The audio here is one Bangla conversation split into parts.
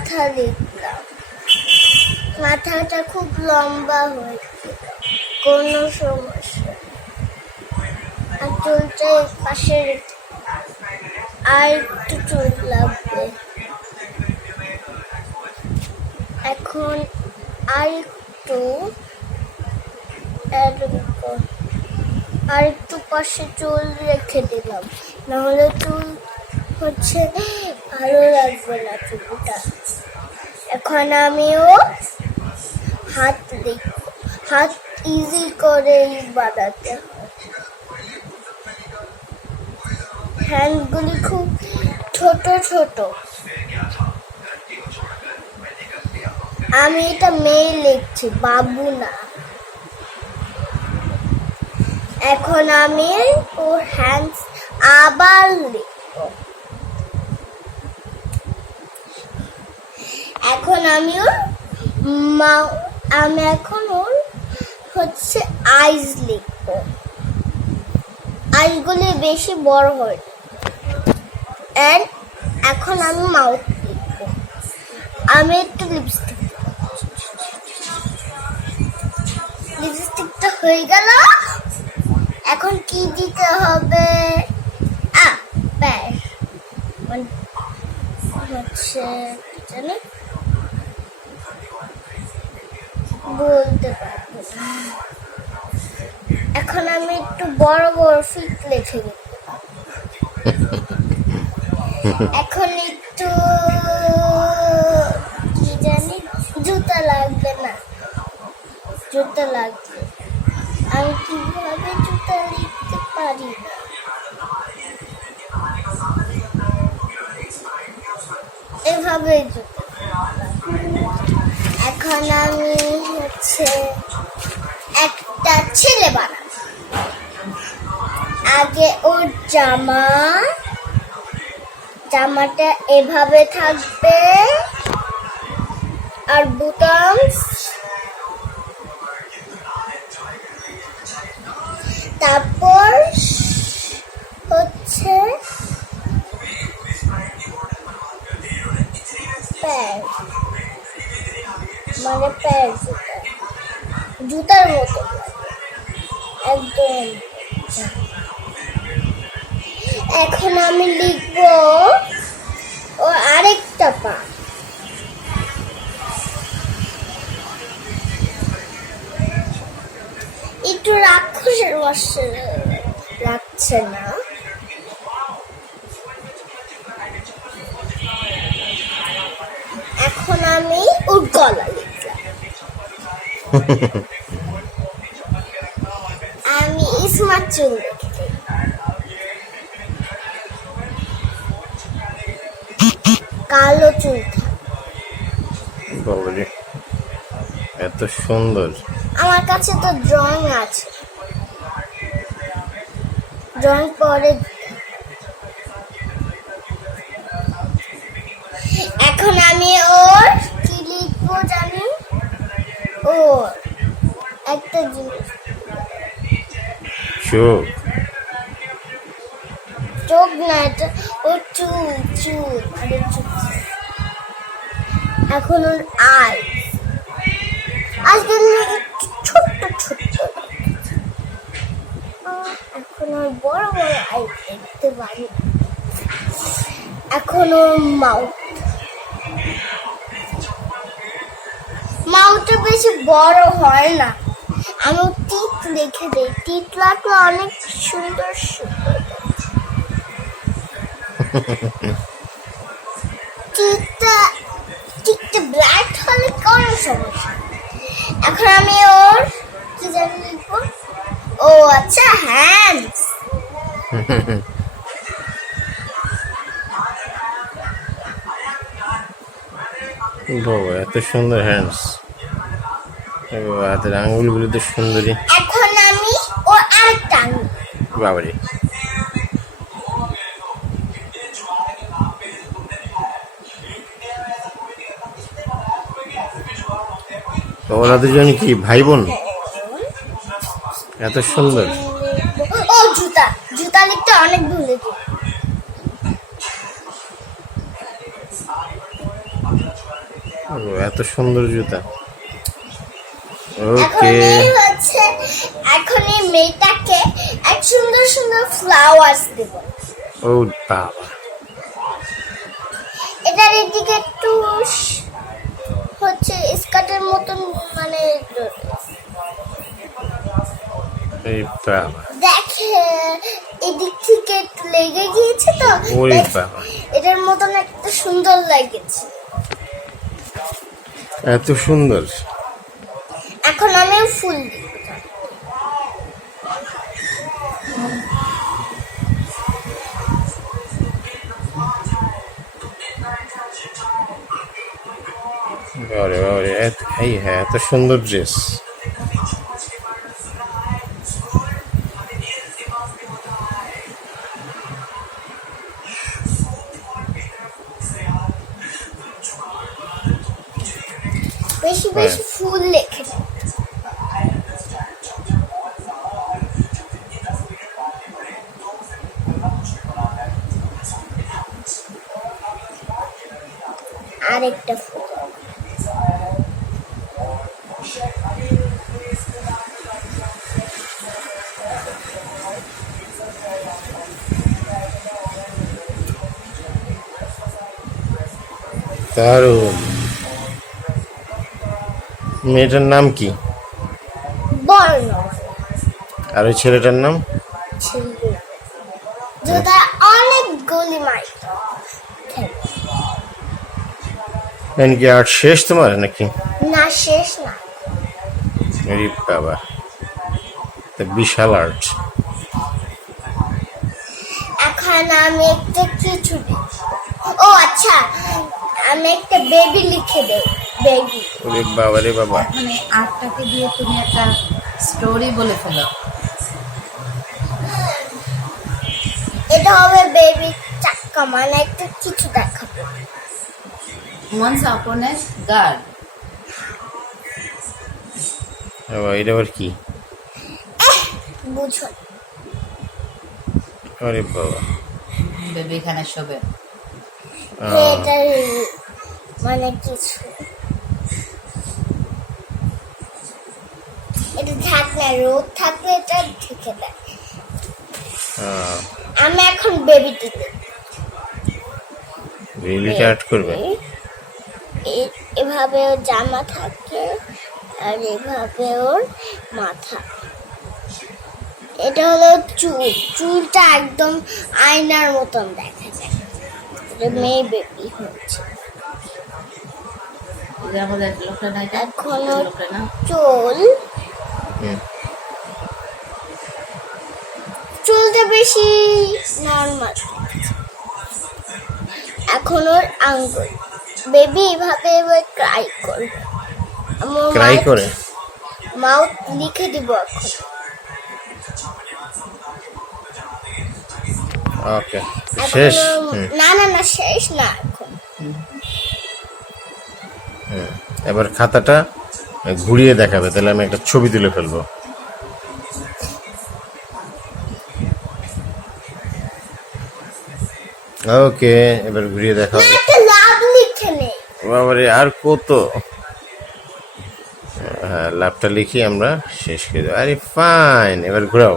মাথা লিখলাম। মাথাটা খুব লম্বা হয়েছিল, কোনো সমস্যা। আর চুলটা পাশে আর একটু চুল লাগবে। এখন আর একটু পাশে চুল রেখে দিলাম, নাহলে চুল হচ্ছে ভালো লাগবে না চুলটা। এখন আমিও হাত দেখব, হাত ইজি করে বানাতে হয়। হ্যান্ডগুলি খুব ছোট ছোট। আমি এটা মেয়ে লিখছি, বাবু না। এখন আমি ওর হ্যান্ডস আবার লিখব। এখন আমি এখন ওর হচ্ছে আইজ লিখব। আইগুলি বেশি বড় হয়। এন্ড এখন আমি মাউথ লিখব। আমি একটু লিপস্টিকটা হয়ে গেল। এখন কি দিতে হবে? ব্যাস হচ্ছে জানি বলতে পারবো না। এখন আমি একটু বড় বড় ফিট লিখে দেব। এখন একটু কি জানি জুতা লাগবে না, জুতা লাগবে। আমি কিভাবে জুতা লিখতে পারি না। এভাবে জুতা। এখন আমি হচ্ছে একটা ছেলে বানাবো। আগে ওর জামাটা এভাবে থাকবে, আর বুতাম তারপর হচ্ছে প্যান্ট, মানে প্যান্ট জুতার মতো একদম। এখন আমি লিখবো ও আরেকটা পা। একটু রাক্ষসের বসে লাগছে না? এখন আমি ওর গলা লিখলাম। আমি স্মার্ট চুল লিখছি। কালো চুল। বাবারে, এত সুন্দর। আমার কাছে তো ড্রয়িং আছে, ড্রয়িং পরে। এখন আমি ওর কি লিখবো জানি? ওর একটা জিনিস, চোখ না, এটা ওর চুল। এখন ওর আজকে ছোট্ট ছোট্ট। এখন ওর বড় বড় আই দেখতে পারি। এখন ওর মাউথটা বেশি বড় হয় না। আমি টিট লিখে দেই। টিট লাগলে অনেক সুন্দর সুন্দর। টিটটা ব্ল্যাক হলে কোনো সমস্যা। এখন আমি ওর কি জানি লিখবো? ও আচ্ছা, হ্যান্ডস। বাবা, এত সুন্দর হ্যান্ডস। হাতের আঙ্গুলগুলো তো সুন্দরী। এখন আমি ওর আরেকটা আঙ্গুল। বাবারে, ওরা দুজন কি ভাই বোন? এত সুন্দর। ও জুতা লিখতে অনেক ভুলে ও, এত সুন্দর জুতা। এখন ওকে, হচ্ছে এখন এই মেয়েটাকে এক সুন্দর সুন্দর ফ্লাওয়ার্স দেব। ও বাবা, এটার এদিকে একটু হচ্ছে স্কার্টের মতন মানে এই বাবা, দেখে এদিক থেকে একটু লেগে গিয়েছে তো ওরে দেখ, বাবা, এটার মতন একটা সুন্দর লাগছে। এত সুন্দর। এখন আমি ফুল দিব। বাবারে বাবারে, এই হ্যাঁ, এত সুন্দর ড্রেস। বেশি বেশি ফুল লেখে দাও। আরেকটা ফুল দারুণ। মেয়েটার নাম কি? বর্ণ আর ওই ছেলেটার নাম? ছিল যেটা অনেক গুলি মারত। কি আর্ট শেষ তোমার নাকি? না শেষ না, আরে বাবা, তা বিশাল আর্ট। এখন আমি একটা কিছু দিই। ও আচ্ছা, আমি একটা বেবি লিখে দেব। বেবি ওরে বাবা রে বাবা, মানে আর্টটাকে দিয়ে তুমি একটা স্টোরি বলে ফেলো। এটা হবে বেবি চাক্কা মানে একটা কিছু দেখাবো। Once upon a girl. বাবা এটা আবার কি? বুঝো আরে বাবা, বেবি এখানে শোবে। এটা মানে কিছু এটা ঢাকনা, রোদ থাকলে এটা ঢেকে দেয়। আমি এখন বেবি দিতে বেবিকে আর্ট করবে? এভাবে ওর জামা থাকে আর এভাবে ওর মাথা। এটা হলো চুল, চুলটা একদম আয়নার মতন দেখা যায়। এটা মেয়ে বেবি হচ্ছে। আমাদের লোকটা নাই, এখন ওর লোকটা না চুল, হুম। চুলটা বেশি নর্মাল। এখন ওর আঙ্গুল, বেবি এভাবে এবার ক্রাই করবে। ক্রাই করে? মাউথ লিখে দিব এখন। ওকে, শেষ? না না না শেষ না এখন। এবার খাতাটা ঘুরিয়ে দেখাবে, তাহলে আমি একটা ছবি তুলে ফেলবো। ওকে, এবার ঘুরিয়ে না দেখাবে। একটা লাভ লিখে নেই। বাবারে, আর কত? হ্যাঁ, লাভটা লিখি আমরা, শেষ করে দেবো। আরে ফাইন, এবার ঘুরাও।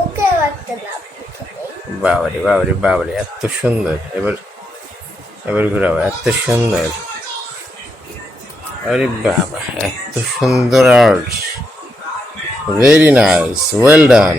ওকে একটা লাভ লিখে নেই। বাবারে বাবারে বাবারে, এত সুন্দর। এবার এবার ঘুরাও, এত সুন্দর। আরে বাবা, এত সুন্দর art, very nice, well done.